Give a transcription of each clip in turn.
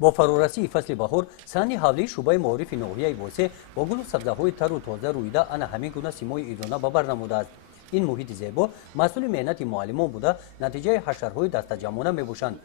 با فرورسی فصل بهار سانی حالی شعبه معارف نوحیه واسه با گل و سبزه‌های تر و تازه رویده آن همین گونه سیمای ایران به بر نموده است. این محیط زیبا مسئول مهنت معلمان بوده نتیجه حشرهای دستجمعانه میباشند.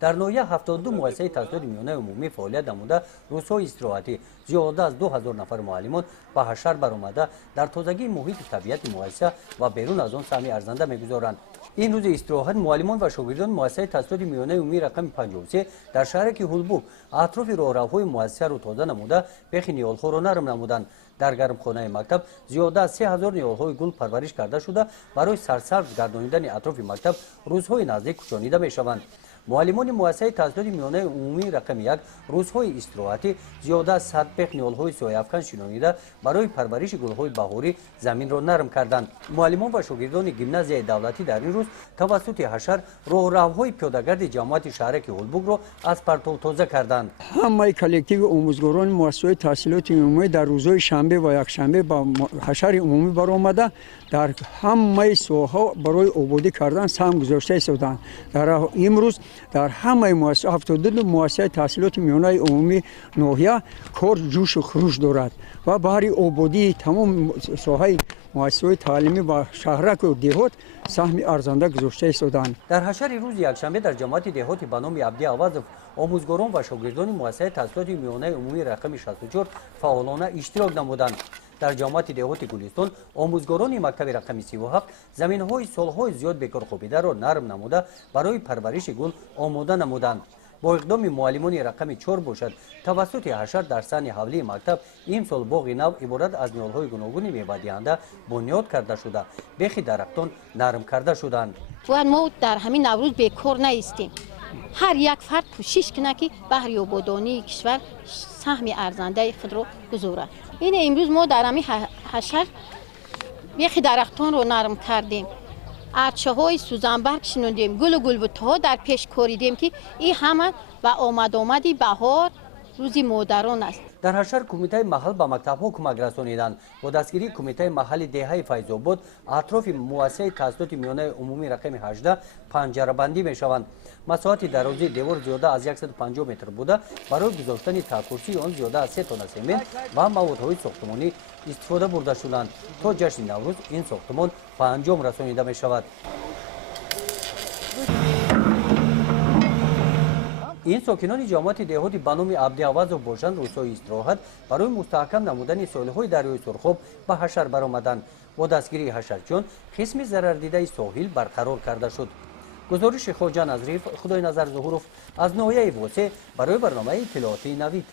در نوحیه 72 مؤسسه تحصیلات میانه عمومی فعالیت نموده. روزهای استراحتی زیاده از 2000 نفر معلمان به حشر برآمده در تازگی محیط طبیعت مؤسسه و بیرون از آن سهم ارزنده میگذارند. این روز استراحت معلمان و شاگردان مؤسسه تحصیلات میانه عمومی رقم 53 در شهر کیهولبوک اطراف راهروهای مؤسسه را تازه نموده بیخ نیالها را نرم نمودند. در گرمخانه مکتب زیاده از 3000 نیالهای گل پرورش کرده شده برای سرسبز گردانیدن اطراف مکتب روزهای نزدیک کشانیده میشوند. معلمان مؤسسه تحصیلات میانه عمومی رقم 1 روزهای استراحتی زیاده از 100 بیخ نیالهای سایه‌افکن شنانیده برای پرورش گلهای بهاری زمین را نرم کردند. معلمان و شاگردان گیمنازیای دولتی در این روز توسط حشر راهروهای پیاده‌گرد جماعت شهر کیهولبوک را از پرتو تازه کردند. همه کلکتیو آموزگاران مؤسسه تحصیلات عمومی در روزهای شنبه و یکشنبه با حشر عمومی برآمده در همه ساحه‌ها برای آبادی کردن سهم گذاشته شدند. در امروز در همه مؤسسه 72 مؤسسه تحصیلات میانه عمومی ناحیه کار جوش و خروش دارد و برای آبادی تمام ساحه مؤسسات تعلیمی و شهرک و دهات سهم ارزنده گذاشته شدند. در حشر روز یکشنبه در جماعت دهاتی به نام عبدی عوض آموزگاران و شاگردان مؤسسه تحصیلات میانه عمومی رقم 64 فعالانه اشتراک نمودند. در جماعت دهات گلستان آموزگاران مکتب رقم 37 زمین‌های سال‌های زیاد بیکار خوابیده را نرم نموده برای پرورش گل آماده نمودند. با اقدام معلمان رقم 4 باشد توسط حشر در سن حولی مکتب امسال باغ نو عبارت از نیال‌های گوناگون میوه‌دهنده بنیاد کرده شده بیخ درختان نرم کرده شدند. و ما در همین نوروز بیکار نیستیم. هر یک فرد کوشش کنه که بهر آبادانی کشور سهم ارزنده خود را گذارد. این امروز ما در همین حشر بیخ درختان رو نرم کردیم. ارچه های سوزنبرگ شنوندیم، گل و گلبوت‌ها در پیش کوریدیم که این همه به آمدی بهار روزی مادران است. در حشر کمیته محل به مکتب‌ها کمک رسانیدند. با دستگیری کمیته محل دهه فیض‌آباد اطراف مؤسسه تحصیلات میانه عمومی رقم 18 پنجره بندی میشوند. مساحت درازی دیوار زیاده از 150 متر بوده برای گذاشتن تاکورسی آن زیاده از 3 تن سمنت و موادهای ساختمانی استفاده برده شدند. تا جشن نوروز این ساختمان به انجام رسانیده می شود. این ساکنان جماعت دهاتی به نام عبدی عوض باشند روزهای استراحت برای مستحکم نمودن ساحل‌های دریای سرخاب به حشر برآمدند. با دستگیری حشرچیان قسم ضرر دیده ساحل برقرار کرده شد. گزارش خواجه نظریف خدای نظر ظهورов از ناحیه واسه برای برنامه اطلاعاتی نوید.